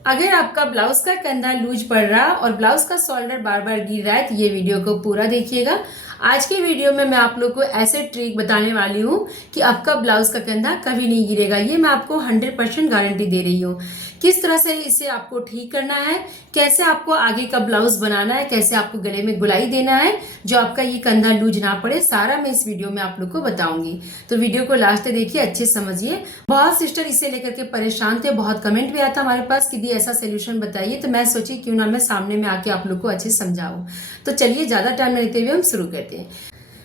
अगर आपका ब्लाउज का कंधा लूज पड़ रहा और ब्लाउज का शोल्डर बार बार गिर रहा है तो ये वीडियो को पूरा देखिएगा। आज की वीडियो में मैं आप लोग को ऐसे ट्रिक बताने वाली हूँ कि आपका ब्लाउज का कंधा कभी नहीं गिरेगा। ये मैं आपको 100% गारंटी दे रही हूँ। किस तरह से इसे आपको ठीक करना है, कैसे आपको आगे का ब्लाउज बनाना है, कैसे आपको गले में गुलाई देना है जो आपका ये कंधा लूज ना पड़े, सारा मैं इस वीडियो में आप लोग को बताऊंगी। तो वीडियो को लास्ट तक देखिए, अच्छे समझिए। बहुत सिस्टर इसे लेकर के परेशान थे, बहुत कमेंट भी आया था हमारे पास कि दी ऐसा सोल्यूशन बताइए। तो मैं सोची क्यों ना मैं सामने में आके आप लोग को अच्छे समझाऊं। तो चलिए ज्यादा टाइम न लेते हुए हम शुरू करते हैं।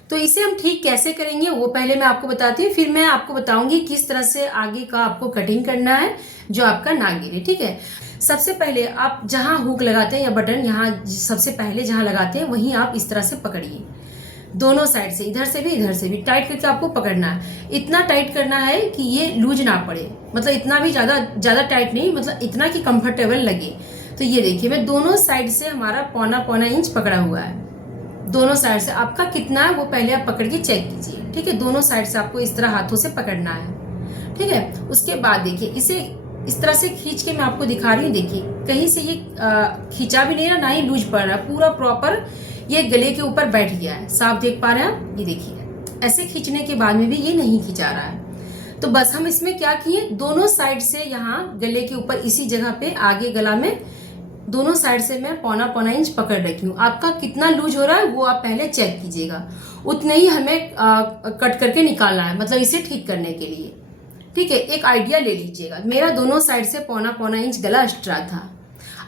तो इसे हम ठीक कैसे करेंगे वो पहले मैं आपको बताती हूँ, फिर मैं आपको बताऊंगी किस तरह से आगे का आपको कटिंग करना है जो आपका ना गिरे। ठीक है, सबसे पहले आप जहां हुक लगाते हैं या बटन, यहाँ सबसे पहले जहां लगाते हैं वहीं आप इस तरह से पकड़िए, दोनों साइड से, इधर से भी इधर से भी टाइट करके आपको पकड़ना है। इतना टाइट करना है कि ये लूज ना पड़े, मतलब इतना भी ज्यादा टाइट नहीं, मतलब इतना कि कंफर्टेबल लगे। तो ये देखिए मैं दोनों साइड से हमारा पौना पौना इंच पकड़ा हुआ है। दोनों साइड से आपका कितना है वो पहले आप पकड़ के चेक कीजिए। ठीक है, दोनों साइड से आपको इस तरह हाथों से पकड़ना है। ठीक है, उसके बाद देखिए इसे इस तरह से खींच के मैं आपको दिखा रही हूँ। देखिए कहीं से ये खींचा भी नहीं रहा, ना ही लूज पड़ रहा, पूरा प्रॉपर ये गले के ऊपर बैठ गया है। साफ देख पा रहे हैं आप, ये देखिए ऐसे खींचने के बाद में भी ये नहीं खिंचा रहा है। तो बस हम इसमें क्या किए, दोनों साइड से यहाँ गले के ऊपर इसी जगह पे आगे गला में दोनों साइड से मैं पौना पौना इंच पकड़ रखी हूँ। आपका कितना लूज हो रहा है वो आप पहले चेक कीजिएगा, उतने ही हमें कट करके निकालना है, मतलब इसे ठीक करने के लिए। ठीक है, एक आइडिया ले लीजिएगा। मेरा दोनों साइड से पौना पौना इंच गला एक्स्ट्रा था।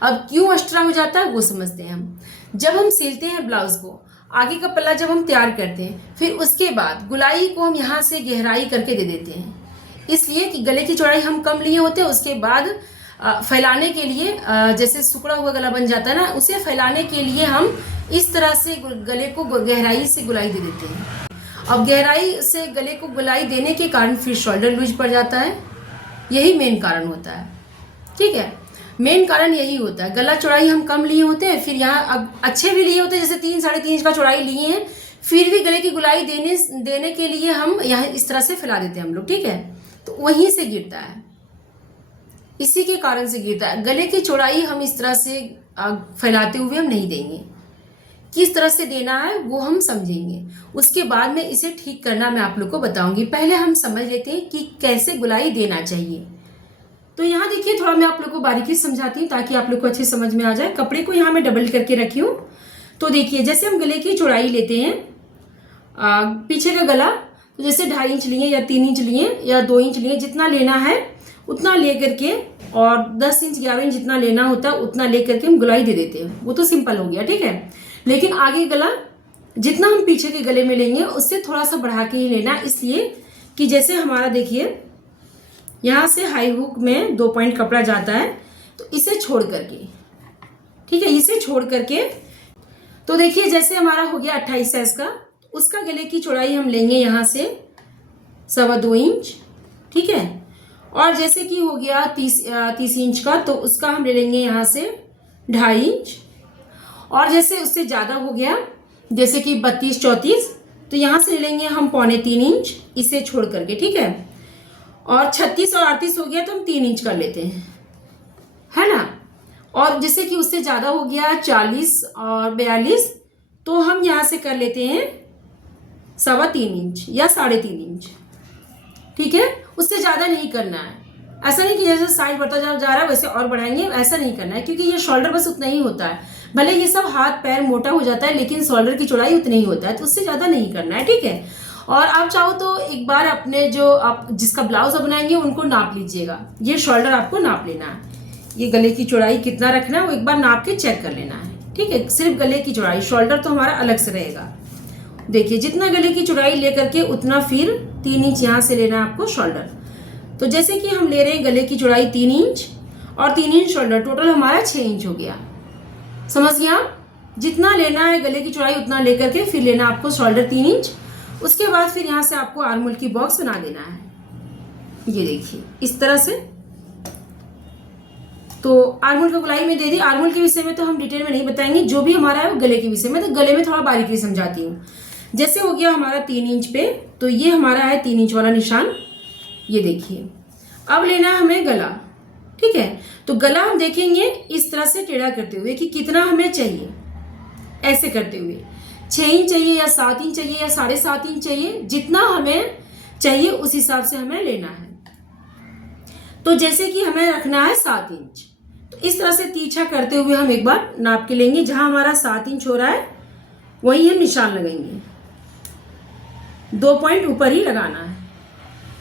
अब क्यों एक्स्ट्रा हो जाता है वो समझते हैं हम। जब हम सिलते हैं ब्लाउज को, आगे का पल्ला जब हम तैयार करते हैं, फिर उसके बाद गुलाई को हम यहाँ से गहराई करके दे देते हैं, इसलिए कि गले की चौड़ाई हम कम लिए होते हैं। उसके बाद फैलाने के लिए, जैसे सुकड़ा हुआ गला बन जाता है ना, उसे फैलाने के लिए हम इस तरह से गले को गहराई से गुलाई दे देते हैं। अब गहराई से गले को गुलाई देने के कारण फिर शोल्डर लूज पड़ जाता है, यही मेन कारण होता है। ठीक है, मेन कारण यही होता है। गला चौड़ाई हम कम लिए होते हैं, फिर यहाँ अब अच्छे भी लिए होते हैं, जैसे 3-3.5 इंच का चौड़ाई लिए हैं, फिर भी गले की गुलाई देने के लिए हम यहाँ इस तरह से फैला देते हैं हम लोग। ठीक है, तो वहीं से गिरता है, इसी के कारण से गिरता है। गले की चौड़ाई हम इस तरह से फैलाते हुए हम नहीं देंगे, किस तरह से देना है वो हम समझेंगे। उसके बाद में इसे ठीक करना मैं आप लोग को बताऊंगी। पहले हम समझ लेते हैं कि कैसे गुलाई देना चाहिए। तो यहाँ देखिए थोड़ा मैं आप लोग को बारीकी समझाती हूँ ताकि आप लोग को अच्छे समझ में आ जाए। कपड़े को यहाँ मैं डबल करके रखी हूँ। तो देखिए जैसे हम गले की चौड़ाई लेते हैं, पीछे का गला तो जैसे 2.5 इंच लिए या 3 इंच लिए या 2 इंच लिए, जितना लेना है उतना ले करके, और 10 इंच 11 इंच जितना लेना होता है उतना ले करके हम गुलाई दे देते हैं। वो तो सिंपल हो गया। ठीक है, लेकिन आगे गला जितना हम पीछे के गले में लेंगे उससे थोड़ा सा बढ़ा के ही लेना, इसलिए कि जैसे हमारा देखिए यहाँ से हाई हुक में 2 पॉइंट कपड़ा जाता है, तो इसे छोड़ करके, ठीक है, इसे छोड़ करके, तो देखिए जैसे हमारा हो गया 28 साइज का, उसका गले की चौड़ाई हम लेंगे यहाँ से 2.25 इंच। ठीक है, और जैसे कि हो गया 30 इंच का, तो उसका हम ले लेंगे यहाँ से 2.5 इंच। और जैसे उससे ज़्यादा हो गया, जैसे कि 32-34, तो यहाँ से ले लेंगे हम 2.25 इंच, इसे छोड़ करके। ठीक है, और 36 और 38 हो गया तो हम 3 इंच कर लेते हैं, है ना। और जैसे कि उससे ज़्यादा हो गया 40 और 42, तो हम यहाँ से कर लेते हैं 3.25 इंच या 3.5 इंच। ठीक है, उससे ज़्यादा नहीं करना है। ऐसा नहीं कि जैसे साइज बढ़ता जा रहा है वैसे और बढ़ाएंगे, ऐसा नहीं करना है, क्योंकि ये शोल्डर बस उतना ही होता है। भले ये सब हाथ पैर मोटा हो जाता है, लेकिन शोल्डर की चौड़ाई उतना ही होता है, तो उससे ज़्यादा नहीं करना है। ठीक है, और आप चाहो तो एक बार अपने जो आप जिसका ब्लाउज आप बनाएंगे उनको नाप लीजिएगा। ये शोल्डर आपको नाप लेना है, ये गले की चौड़ाई कितना रखना है वो एक बार नाप के चेक कर लेना है। ठीक है, सिर्फ गले की चौड़ाई, शोल्डर तो हमारा अलग से रहेगा। देखिए जितना गले की चौड़ाई लेकर के उतना फिर 3 इंच यहाँ से लेना है आपको शोल्डर। तो जैसे कि हम ले रहे हैं गले की चौड़ाई 3 इंच और 3 इंच शोल्डर, टोटल हमारा 6 इंच हो गया। समझ गया आप, जितना लेना है गले की चौड़ाई उतना लेकर के फिर लेना आपको शोल्डर 3 इंच। उसके बाद फिर यहाँ से आपको आर्महोल की बॉक्स बना देना है, ये देखिए इस तरह से। तो आर्महोल का गुलाई में दे दी। आर्महोल के विषय में तो हम डिटेल में नहीं बताएंगे, जो भी हमारा है वो गले के विषय में, तो गले में थोड़ा बारीकी समझाती हूँ। जैसे हो गया हमारा 3 इंच पे, तो ये हमारा है 3 इंच वाला निशान, ये देखिए। अब लेना है हमें गला। ठीक है, तो गला हम देखेंगे इस तरह से टेढ़ा करते हुए कि कितना हमें चाहिए, ऐसे करते हुए 6 इंच चाहिए या 7 इंच चाहिए या 7.5 इंच चाहिए, जितना हमें चाहिए उस हिसाब से हमें लेना है। तो जैसे कि हमें रखना है 7 इंच, तो इस तरह से तिरछा करते हुए हम एक बार नाप के लेंगे। जहां हमारा 7 इंच हो रहा है वहीं हम निशान लगाएंगे, 2 पॉइंट ऊपर ही लगाना है।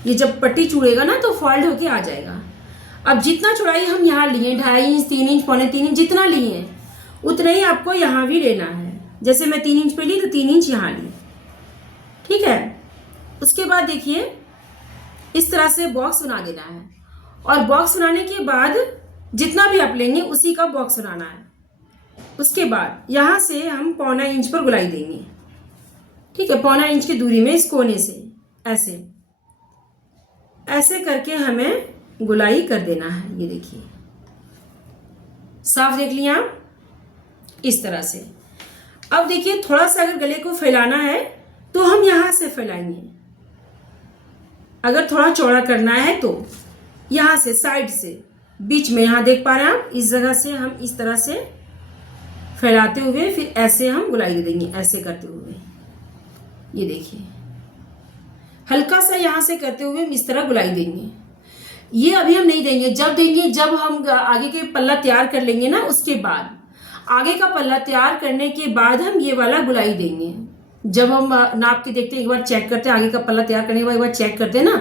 ये जब पट्टी चुड़ेगा ना तो फोल्ड होके आ जाएगा। अब जितना चौड़ाई हम यहाँ लिए 2.5 इंच, 3 इंच, 3.25 इंच, जितना लिए उतना ही आपको यहाँ भी लेना है। जैसे मैं 3 इंच पे ली तो 3 इंच यहाँ ली, ठीक है। उसके बाद देखिए इस तरह से बॉक्स बना देना है, और बॉक्स बनाने के बाद जितना भी आप लेंगे उसी का बॉक्स बनाना है। उसके बाद यहाँ से हम 1.25 इंच पर गुलाई देंगे, ठीक है, 1.25 इंच की दूरी में इस कोने से ऐसे ऐसे करके हमें गुलाई कर देना है। ये देखिए साफ देख लिया आप, इस तरह से। अब देखिए थोड़ा सा अगर गले को फैलाना है तो हम यहां से फैलाएंगे। अगर थोड़ा चौड़ा करना है तो यहां से साइड से बीच में, यहां देख पा रहे हैं आप, इस जगह से हम इस तरह से फैलाते हुए फिर ऐसे हम गुलाई दे देंगे, ऐसे करते हुए। ये देखिए हल्का सा यहां से करते हुए हम इस तरह गुलाई देंगे। ये अभी हम नहीं देंगे, जब देंगे जब हम आगे के पल्ला तैयार कर लेंगे ना, उसके बाद आगे का पल्ला तैयार करने के बाद हम ये वाला गुलाई देंगे। जब हम नाप के देखते हैं, एक बार चेक करते हैं, आगे का पल्ला तैयार करने के बाद एक बार चेक करते हैं ना,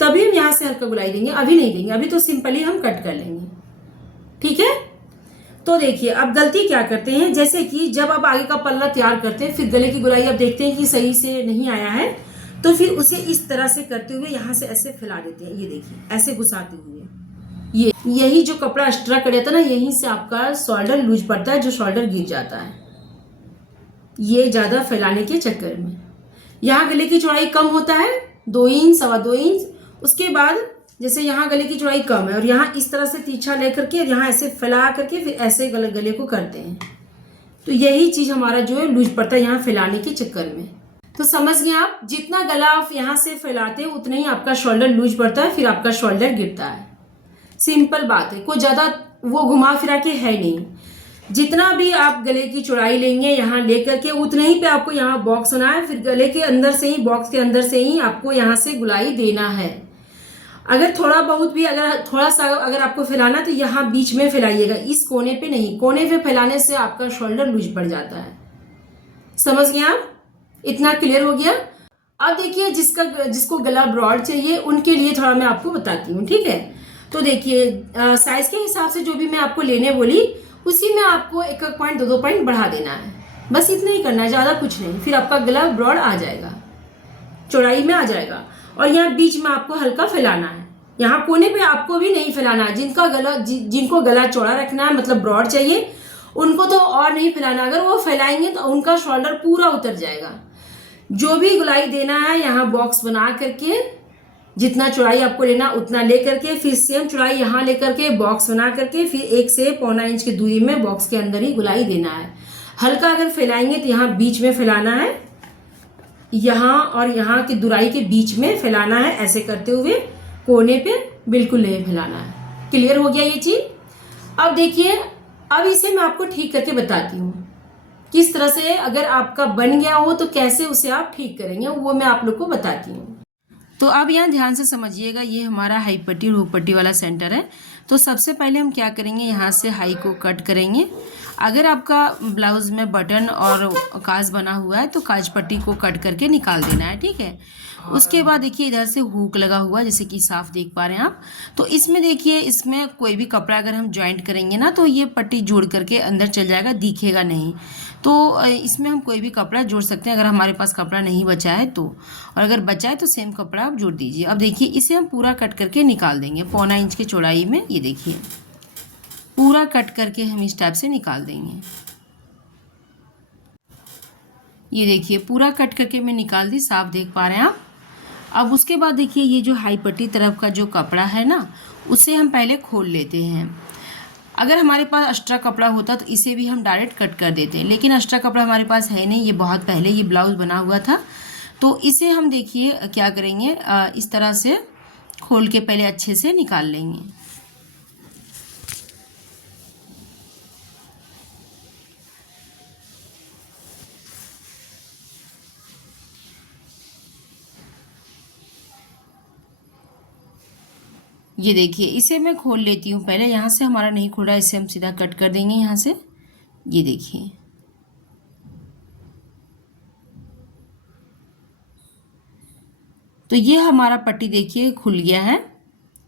तभी हम यहाँ से हल्का गुलाई देंगे। अभी नहीं देंगे, अभी तो सिंपली हम कट कर लेंगे, ठीक है। तो देखिए अब गलती क्या करते हैं, जैसे कि जब आप आगे का पल्ला तैयार करते हैं फिर गले की गुलाई आप देखते हैं कि सही से नहीं आया है, तो फिर उसे इस तरह से करते हुए यहाँ से ऐसे फैला देते हैं। ये देखिए ऐसे घुसाते हुए, यही जो कपड़ा एक्स्ट्रा कर जाता है ना, यहीं से आपका शोल्डर लूज पड़ता है, जो शोल्डर गिर जाता है ये ज्यादा फैलाने के चक्कर में। यहाँ गले की चौड़ाई कम होता है, 2 इंच, 2.25 इंच। उसके बाद जैसे यहाँ गले की चौड़ाई कम है और यहाँ इस तरह से तिरछा लेकर के यहाँ ऐसे फैला करके फिर ऐसे गले को करते हैं, तो यही चीज हमारा जो है लूज पड़ता है यहाँ फैलाने के चक्कर में। तो समझ गए आप, जितना गला आप यहाँ से फैलाते हैं उतना ही आपका शोल्डर लूज पड़ता है, फिर आपका शोल्डर गिरता है। सिंपल बात है, कोई ज्यादा वो घुमा फिरा के है नहीं। जितना भी आप गले की चौड़ाई लेंगे यहाँ लेकर के उतने ही पे आपको यहाँ बॉक्स होना है, फिर गले के अंदर से ही, बॉक्स के अंदर से ही आपको यहाँ से गुलाई देना है। अगर थोड़ा बहुत भी, अगर थोड़ा सा अगर आपको फैलाना तो यहाँ बीच में फैलाइएगा, इस कोने पे नहीं। कोने पे फैलाने से आपका शोल्डर लूज पड़ जाता है। समझ गए आप, इतना क्लियर हो गया। अब देखिए जिसको गला ब्रॉड चाहिए उनके लिए थोड़ा मैं आपको बताती हूँ, ठीक है। तो देखिए साइज के हिसाब से जो भी मैं आपको लेने बोली उसी में आपको 1 पॉइंट 2 पॉइंट बढ़ा देना है, बस इतना ही करना है, ज्यादा कुछ नहीं। फिर आपका गला ब्रॉड आ जाएगा, चौड़ाई में आ जाएगा। और यहाँ बीच में आपको हल्का फैलाना है, यहाँ कोने पे आपको भी नहीं फैलाना है। जिनको गला चौड़ा रखना है, मतलब ब्रॉड चाहिए, उनको तो और नहीं फैलाना। अगर वो फैलाएंगे तो उनका शोल्डर पूरा उतर जाएगा। जो भी गुलाई देना है यहाँ बॉक्स बना करके, जितना चौड़ाई आपको लेना उतना ले करके, फिर सेम चौड़ाई यहाँ लेकर के बॉक्स बना करके फिर 1 से 1.25 इंच की दूरी में बॉक्स के अंदर ही गुलाई देना है। हल्का अगर फैलाएंगे तो यहाँ बीच में फैलाना है, यहाँ और यहाँ की दुराई के बीच में फैलाना है, ऐसे करते हुए कोने पे बिल्कुल नहीं फैलाना है। क्लियर हो गया ये चीज। अब देखिए अब इसे मैं आपको ठीक करके बताती हूँ किस तरह से, अगर आपका बन गया हो तो कैसे उसे आप ठीक करेंगे, वो मैं आप लोग को बताती हूँ। तो अब यहाँ ध्यान से समझिएगा, ये हमारा हाई पट्टी और हुक पट्टी वाला सेंटर है। तो सबसे पहले हम क्या करेंगे, यहाँ से हाई को कट करेंगे। अगर आपका ब्लाउज में बटन और काज बना हुआ है तो काज पट्टी को कट करके निकाल देना है, ठीक है। उसके बाद देखिए इधर से हुक लगा हुआ है, जैसे कि साफ देख पा रहे हैं आप। तो इसमें देखिए, इसमें कोई भी कपड़ा अगर हम ज्वाइंट करेंगे ना तो ये पट्टी जोड़ करके अंदर चल जाएगा, दिखेगा नहीं। तो इसमें हम कोई भी कपड़ा जोड़ सकते हैं अगर हमारे पास कपड़ा नहीं बचा है तो, और अगर बचा है तो सेम कपड़ा आप जोड़ दीजिए। अब देखिए इसे हम पूरा कट करके निकाल देंगे 1.25 इंच की चौड़ाई में। ये देखिए पूरा कट करके हम इस टाइप से निकाल देंगे। ये देखिए पूरा कट करके मैं निकाल दी, साफ देख पा रहे हैं आप। अब उसके बाद देखिए ये जो हाई पट्टी तरफ का जो कपड़ा है ना, उसे हम पहले खोल लेते हैं। अगर हमारे पास एक्स्ट्रा कपड़ा होता तो इसे भी हम डायरेक्ट कट कर देते, लेकिन एक्स्ट्रा कपड़ा हमारे पास है नहीं, ये बहुत पहले ये ब्लाउज बना हुआ था। तो इसे हम देखिए क्या करेंगे, इस तरह से खोल के पहले अच्छे से निकाल लेंगे। ये देखिए इसे मैं खोल लेती हूँ पहले, यहाँ से हमारा नहीं खुल रहा है, इसे हम सीधा कट कर देंगे यहाँ से। ये देखिए तो ये हमारा पट्टी देखिए खुल गया है,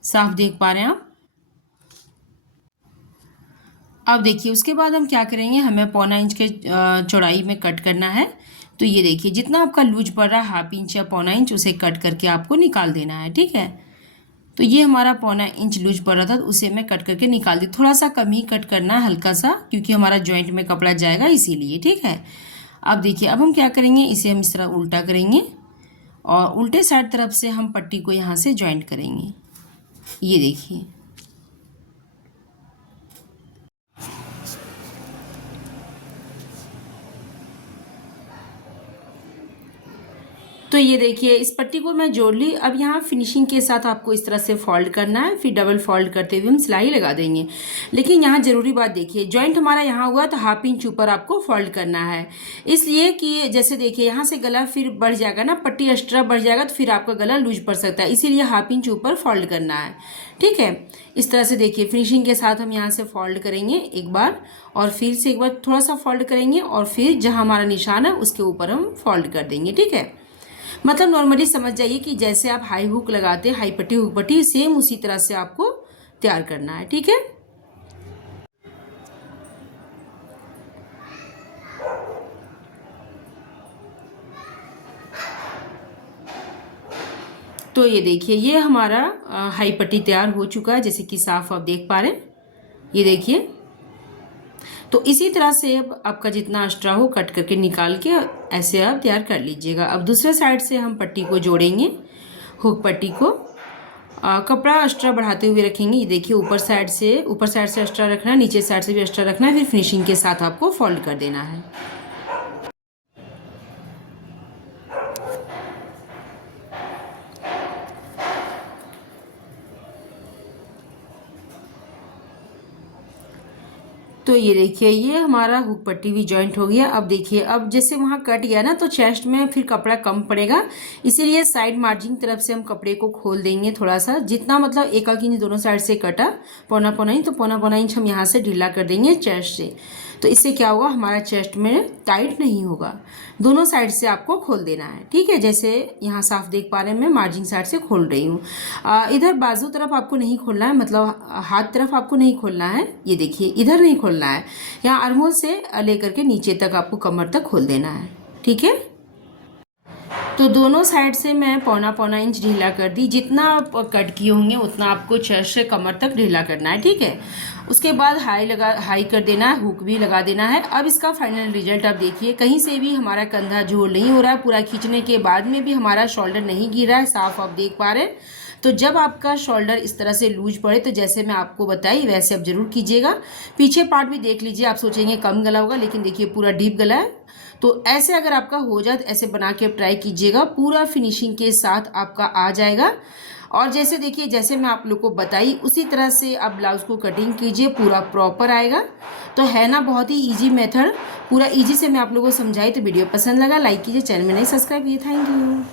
साफ देख पा रहे हैं आप। अब देखिए उसके बाद हम क्या करेंगे, हमें 1.25 इंच के चौड़ाई में कट करना है। तो ये देखिए जितना आपका लूज पड़ रहा है 1/2 इंच या 1.25 इंच, उसे कट करके आपको निकाल देना है, ठीक है। तो ये हमारा 1.25 इंच लूज पड़ रहा था, तो उसे मैं कट करके निकाल दी। थोड़ा सा कम ही कट करना है, हल्का सा, क्योंकि हमारा जॉइंट में कपड़ा जाएगा इसीलिए, ठीक है। अब देखिए अब हम क्या करेंगे, इसे हम इस तरह उल्टा करेंगे और उल्टे साइड तरफ से हम पट्टी को यहाँ से जॉइंट करेंगे। ये देखिए तो ये देखिए इस पट्टी को मैं जोड़ ली। अब यहाँ फिनिशिंग के साथ आपको इस तरह से फोल्ड करना है, फिर डबल फोल्ड करते हुए हम सिलाई लगा देंगे। लेकिन यहाँ ज़रूरी बात देखिए, जॉइंट हमारा यहाँ हुआ तो 1/2 इंच ऊपर आपको फोल्ड करना है, इसलिए कि जैसे देखिए यहाँ से गला फिर बढ़ जाएगा ना, पट्टी एक्स्ट्रा बढ़ जाएगा तो फिर आपका गला लूज पड़ सकता है, इसीलिए 1/2 इंच ऊपर फोल्ड करना है, ठीक है। इस तरह से देखिए फिनिशिंग के साथ हम यहाँ से फोल्ड करेंगे एक बार, और फिर से एक बार थोड़ा सा फोल्ड करेंगे, और फिर जहाँ हमारा निशान है उसके ऊपर हम फोल्ड कर देंगे, ठीक है। मतलब नॉर्मली समझ जाइए कि जैसे आप हाई हुक लगाते हैं, हाई पट्टी हुक पट्टी, सेम उसी तरह से आपको तैयार करना है, ठीक है। तो ये देखिए ये हमारा हाई पट्टी तैयार हो चुका है, जैसे कि साफ आप देख पा रहे हैं। ये देखिए तो इसी तरह से अब आपका जितना एक्स्ट्रा हो कट करके निकाल के ऐसे आप तैयार कर लीजिएगा। अब दूसरे साइड से हम पट्टी को जोड़ेंगे, हुक पट्टी को कपड़ा एक्स्ट्रा बढ़ाते हुए रखेंगे। ये देखिए ऊपर साइड से एक्स्ट्रा रखना है, नीचे साइड से भी एक्स्ट्रा रखना है, फिर फिनिशिंग के साथ आपको फोल्ड कर देना है। तो ये देखिए ये हमारा हुक पट्टी भी जॉइंट हो गया। अब देखिए अब जैसे वहाँ कट गया ना, तो चेस्ट में फिर कपड़ा कम पड़ेगा, इसीलिए साइड मार्जिन तरफ से हम कपड़े को खोल देंगे थोड़ा सा, जितना मतलब 1 इंच दोनों साइड से कटा, 1.25 इंच, तो 1.25 इंच हम यहाँ से ढीला कर देंगे चेस्ट से। तो इससे क्या होगा, हमारा चेस्ट में टाइट नहीं होगा। दोनों साइड से आपको खोल देना है, ठीक है। जैसे यहाँ साफ देख पा रहे हैं, मैं मार्जिन साइड से खोल रही हूँ। इधर बाजू तरफ आपको नहीं खोलना है, मतलब हाथ तरफ आपको नहीं खोलना है। ये देखिए इधर नहीं खोलना है, यहाँ आर्मोल से लेकर के नीचे तक आपको कमर तक खोल देना है, ठीक है। तो दोनों साइड से मैं 1.25 इंच ढीला कर दी। जितना आप कट किए होंगे उतना आपको चेस्ट से कमर तक ढीला करना है, ठीक है। उसके बाद हाई कर देना है, हुक भी लगा देना है। अब इसका फाइनल रिजल्ट आप देखिए, कहीं से भी हमारा कंधा जोड़ नहीं हो रहा है, पूरा खींचने के बाद में भी हमारा शोल्डर नहीं गिर रहा है, साफ आप देख पा रहे हैं। तो जब आपका शोल्डर इस तरह से लूज पड़े तो जैसे मैं आपको बताई वैसे आप जरूर कीजिएगा। पीछे पार्ट भी देख लीजिए, आप सोचेंगे कम गला होगा, लेकिन देखिए पूरा डीप गला है। तो ऐसे अगर आपका हो जाए तो ऐसे बना के ट्राई कीजिएगा, पूरा फिनिशिंग के साथ आपका आ जाएगा। और जैसे देखिए जैसे मैं आप लोग को बताई उसी तरह से आप ब्लाउज को कटिंग कीजिए, पूरा प्रॉपर आएगा। तो है ना बहुत ही इजी मेथड, पूरा इजी से मैं आप लोगों को समझाई। तो वीडियो पसंद लगा लाइक कीजिए, चैनल में नहीं सब्सक्राइब किए, थैंक यू।